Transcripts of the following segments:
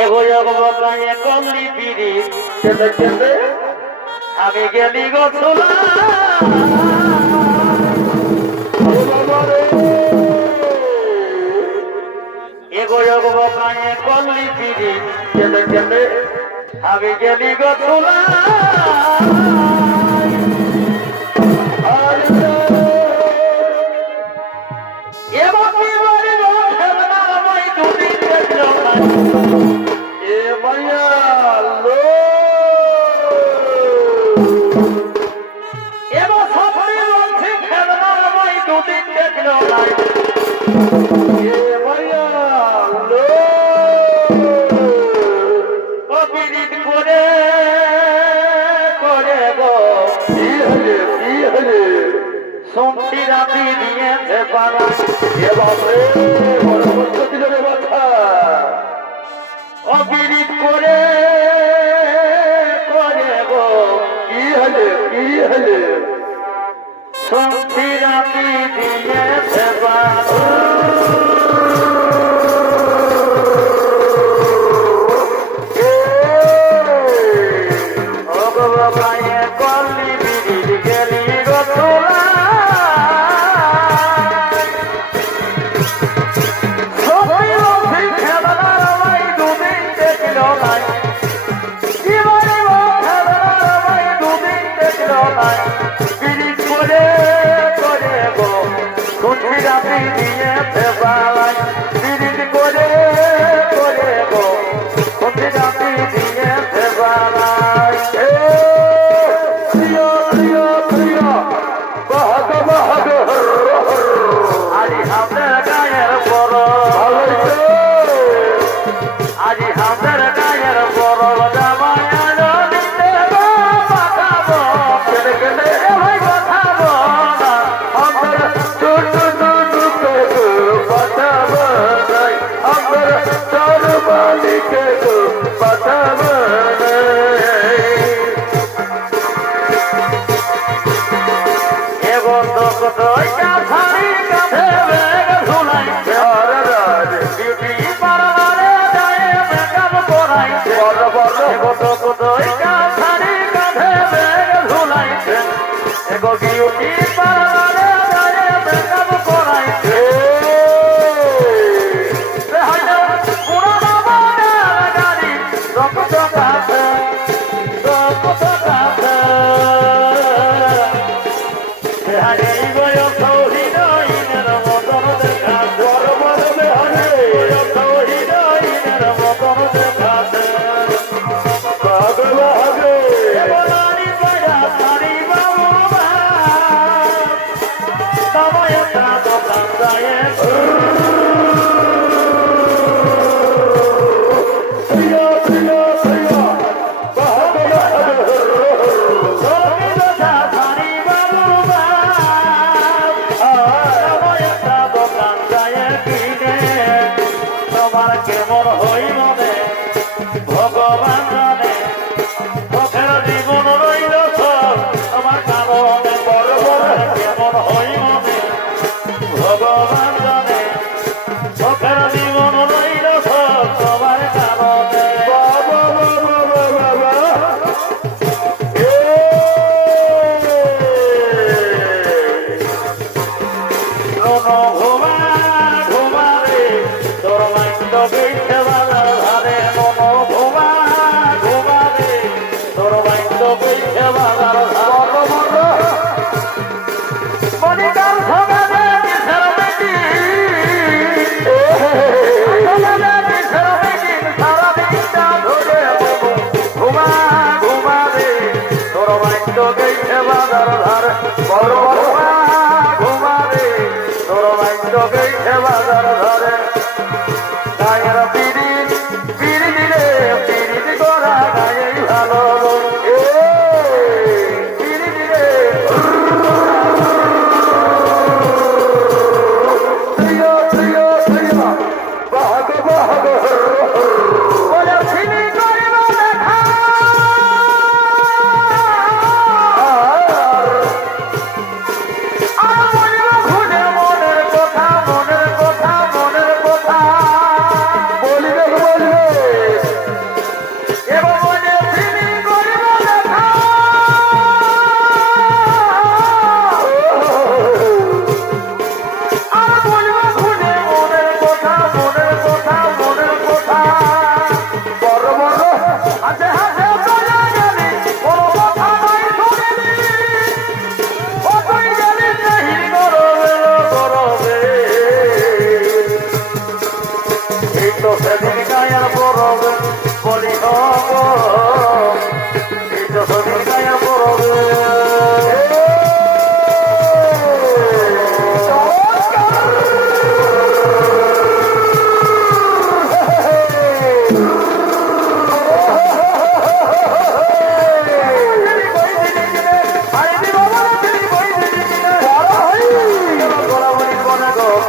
এগো বকায় কমলি পিড়ি কেঁদে কেঁদে আমি গেলি গো তোলা এগো বকায় কমলি পিড়ি কেঁদে কেঁদে আমি গেলি গো তোলা सोमती राती दिए थे पारा ये बाप रे बड़ कष्ट दिल रे बाथा अबिरित करे गो की हले सोमती राती दिए थे पारा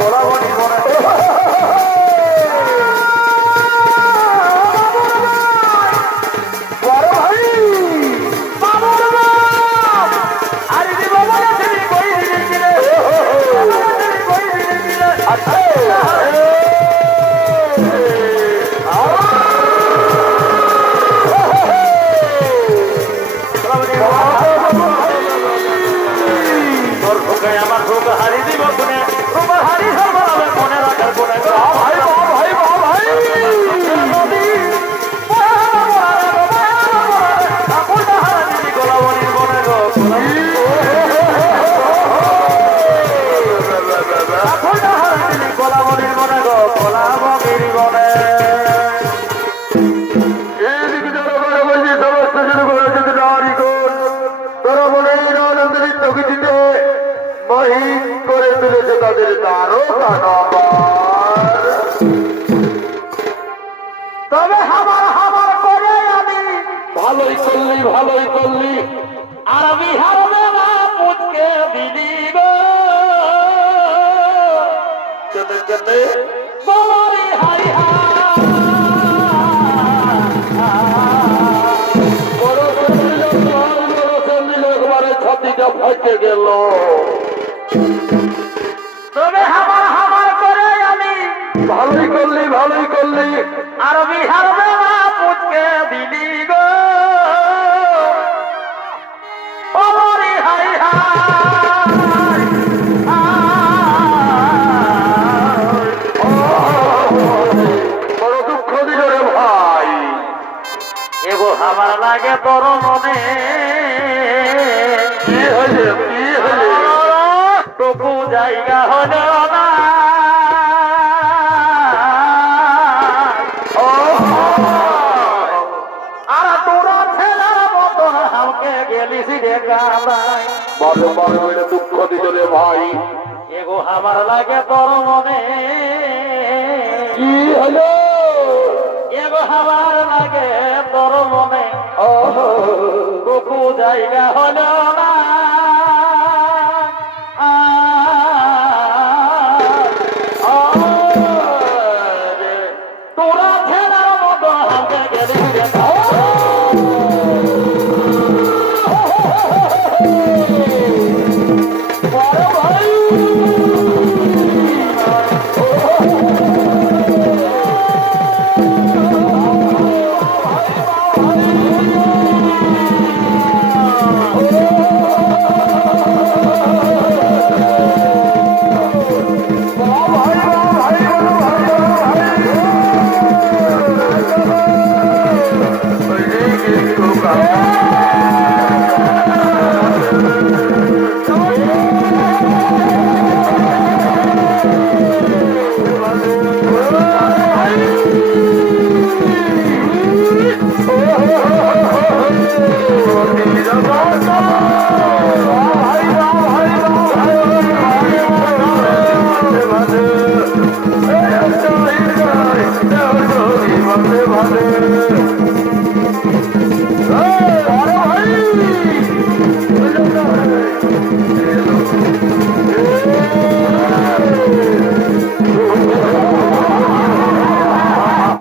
গোলাবনি মনে আমার ভোগ হারি দিব কোনে তোমার হারি সর্বনামে মনে রাখার কোনে ভাই ভাই ভাই গোলাবনির মনে গো গোলাবনির মনে গো গোলাবনির মনে এইদিকে যারা বলে বলছি সমস্ত শুরু করেছে নারী কোন তারা বলে এই রাজনীতির প্রকৃতিতে মহিন করে তুলেছে তাদের তবে হামার হামার করে আমি ভালোই করলি আর আমি হারবে না মুচকে দিলি গো কেতে কেতে বাবারি হাই একবারে ছাতিটা ফাটে গেল তবে হামার করে আমি ভালোই করলি আর বিহার বেলা পুচকে দিলি গো বাবারি হাই বড় দুঃখ দিল রে ভাই এগো আমার লাগে তোর মনে কি হলে টুকু জায়গা হলো না আর তোরা ছেলের মতন আমাকে গেলিস দেখা নাই বড় দুঃখ দিল রে ভাই এগো আমার লাগে তোর মনে কি হলো এগো আমার লাগে তোর মনে টুকু জায়গা হলো না